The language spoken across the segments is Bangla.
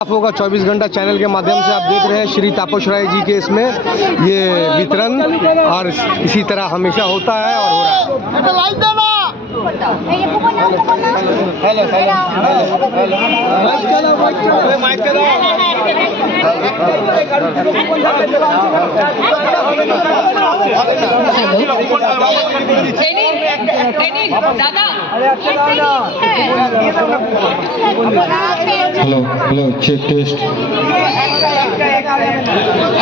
साफ होगा 24 घंटा चैनल के माध्यम से आप देख रहे हैं श्री तापस राय जी के इसमें ये वितरण और इसी तरह हमेशा होता है और हो रहा है। Hello hello check test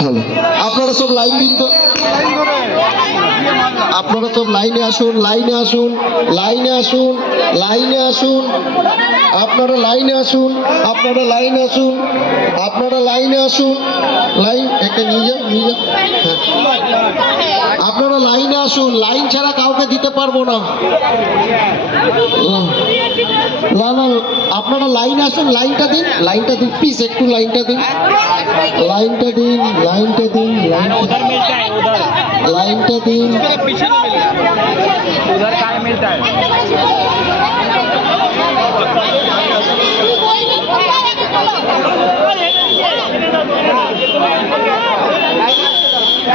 hello আপনারা সব লাইন দিন তো আপনারা সব লাইনে আসুন লাইনে আসুন লাইনে আসুন লাইনে আসুন আপনারা লাইনে আসুন আপনারা লাইনে আসুন আপনারা লাইনে আসুন লাইন একে নিয়ে যান আপনারা লাইনে আসুন লাইন ছাড়া কাউকে দিতে পারবো না না না আপনারা লাইনে আসুন লাইনটা দিন প্লিজ একটু লাইনটা দিন লাইনটা দিন লাইনটা দিন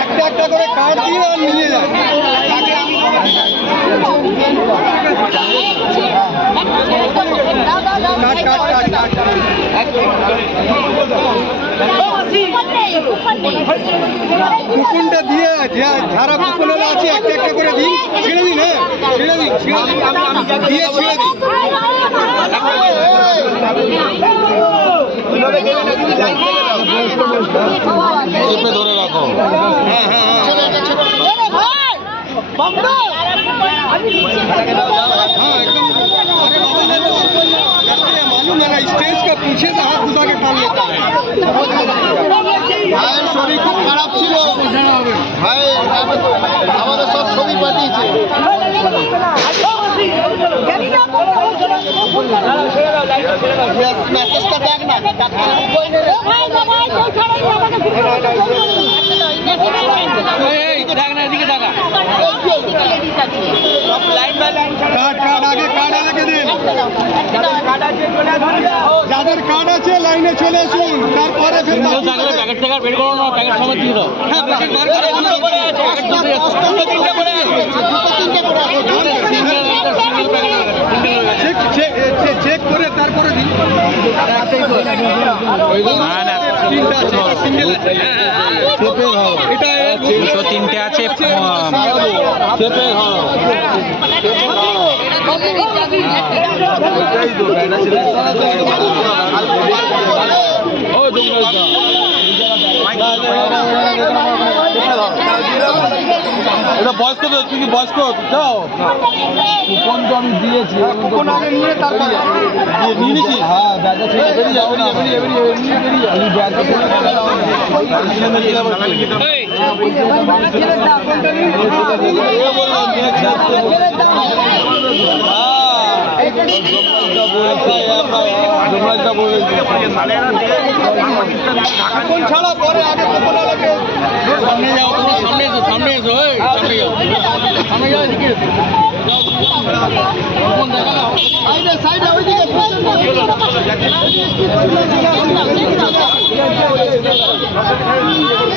একটা একটা করে কার্ড দিয়ে আর নিয়ে যান। কুপনটা দিয়ে যারা কুপন আছে একটা একটা করে দিন, ছেড়ে দিন, হ্যাঁ ছেড়ে দিন দিয়ে ছেড়ে দিন। চেপে ধরে রাখো। হ্যাঁ হ্যাঁ एकदम। मालूम है ना स्टेज का पीछे से हाथ घुसा के टाल लेता है। ভাইয়ের শরীর খুব খারাপ ছিল ভাই, আমাদের সব ছবি পাঠিয়েছে। মেসেজটা দেখ না যাদের কার্ড আছে লাইনে চলে আসুন, তারপরে প্যাকেট বের করো না, প্যাকেট সময় দিয়ে দাও। হ্যাঁ প্যাকেট বার করে চেক করে তারপরে দিন। তিনটে আছে এটা বয়স্ক তো, তুই কি বয়স্ক যাও? কুপন তো আমি দিয়েছি, কুপন আগে নিয়ে তারপরে নিয়ে নিয়েছি। হ্যাঁ ব্যাগটা ছেড়ে বেরিয়ে যাও, বেরিয়ে ব্যাগটা ছেড়ে কুপন ছাড়া পরে আগে কুপন লাগে। সামনে যাও, সামনে এসো, সামনে এসো, সামনে যাও, সামনে যাও, এদিকে কুপন দেখা সাইডে সাইডে ওইদিকে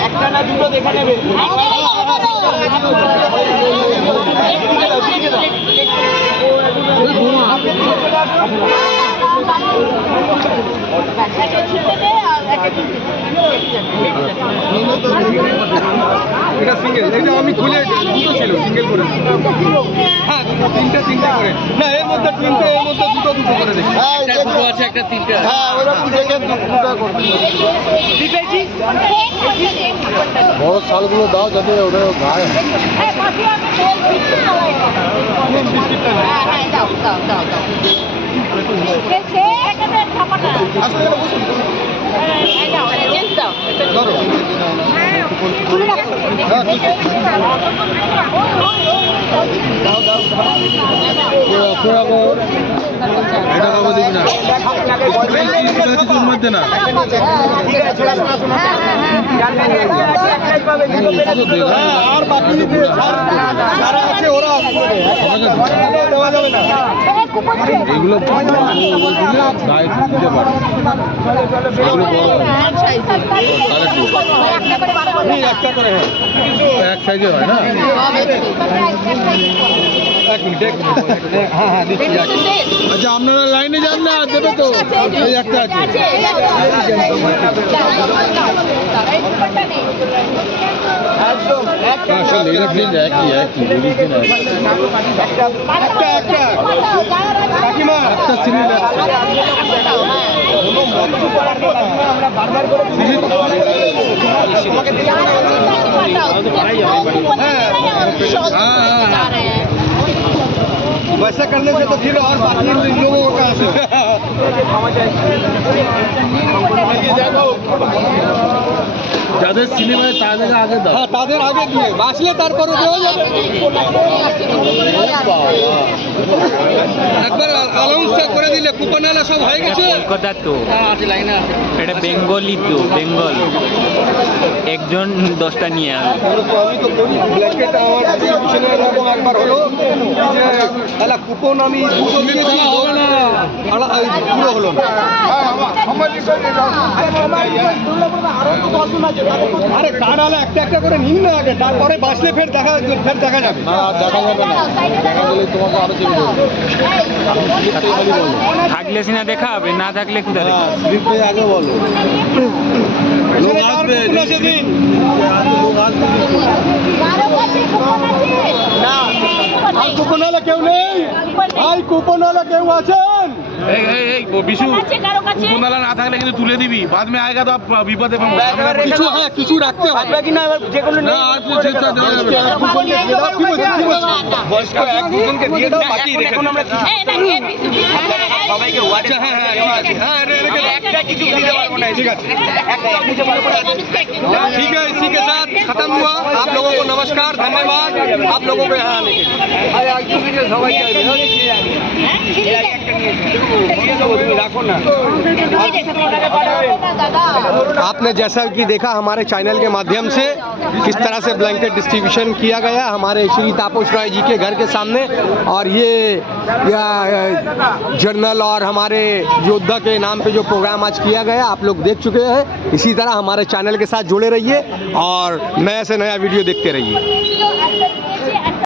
একটা না দুটো দেখে নেবে। এটা সিঙ্গেল, এটা আমি খুলে দুটো ছিল সিঙ্গেল করে। হ্যাঁ তিনটে করে না, এর মধ্যে তিনটে, এর মধ্যে দুটো করে দেখি। হ্যাঁ দুটো আছে, একটা তিনটে। হ্যাঁ ওরকম দেখে দুটো করতে বড় শালগুলো দাও যাতে ওটা গায়ে। আর বাকি যারা আছে ওরা দেওয়া যাবে না। এগুলো গায়ে দিতে পারে একটা করে এক সাইজে হয় না এক মিনিট হ্যাঁ হ্যাঁ দিচ্ছি আচ্ছা আপনারা লাইনে যান না দেবে তো এই একটা আছে আসলে এটা প্লিজ একই একটা কাকিমা একটা সিরিজ वैसा करने से तो फिर और बाकी लोगों को कहाँ से যাদের সিনেমায় তাদের আগে দাও হ্যাঁ তাদের আগে দিয়ে বাঁচলে তারপরে দেওয়া যাবে একবার অ্যানাউন্সটা করে দিলে কুপনওয়ালা সব হয়ে গেছে কলকাতা তো এটা বেঙ্গলি তো বেঙ্গল একজন 10টা নিয়ে আসবে আমি তো করি ব্ল্যাঙ্কেট আমার ডিস্ট্রিবিউশনে এরকম একবার হলো যে এলা কুপন আমি দুটো দিয়েছি পুরো হলো না আরে কার্ড আলা একটা একটা করে নিন না আগে তারপরে বাঁচলে ফের দেখা যাবে না দেখা যাবে না দেখা গেলে তোমাকে আরো চেপে দেবো থাকলে সিনা দেখা হবে না থাকলে কোথায় দেখা স্লিপ পেয়ে আগে বলো লোক আসবে দিন লোক আসবে না আর কুপনওয়ালা কেউ নেই ভাই কুপনওয়ালা কেউ আছেন বিশু কুপনওয়ালা না থাকলে কিন্তু তুলে দিবি বাদ মে আয়েগা তো বিপদে কিছু হ্যাঁ কিছু রাখতে হবে কি না যে কোনো না আর কিছু দেওয়া যাবে বয়স্ক এক দুজনকে দিয়ে দাও বাকি রেখে আমরা সবাইকে আচ্ছা হ্যাঁ হ্যাঁ একটা কিছু দিতে পারবো না ঠিক আছে ठीक है इसी के साथ खत्म हुआ आप लोगों को नमस्कार धन्यवाद आप लोगों को यहाँ आने के आपने जैसा कि देखा हमारे चैनल के माध्यम से किस तरह से ब्लैंकेट डिस्ट्रीब्यूशन किया गया हमारे श्री तापस राय जी के घर के सामने और ये जर्नल और हमारे योद्धा के नाम पे जो प्रोग्राम आज किया गया आप लोग देख चुके हैं इसी तरह हमारे चैनल के साथ जुड़े रहिए और नया से नया वीडियो देखते रहिए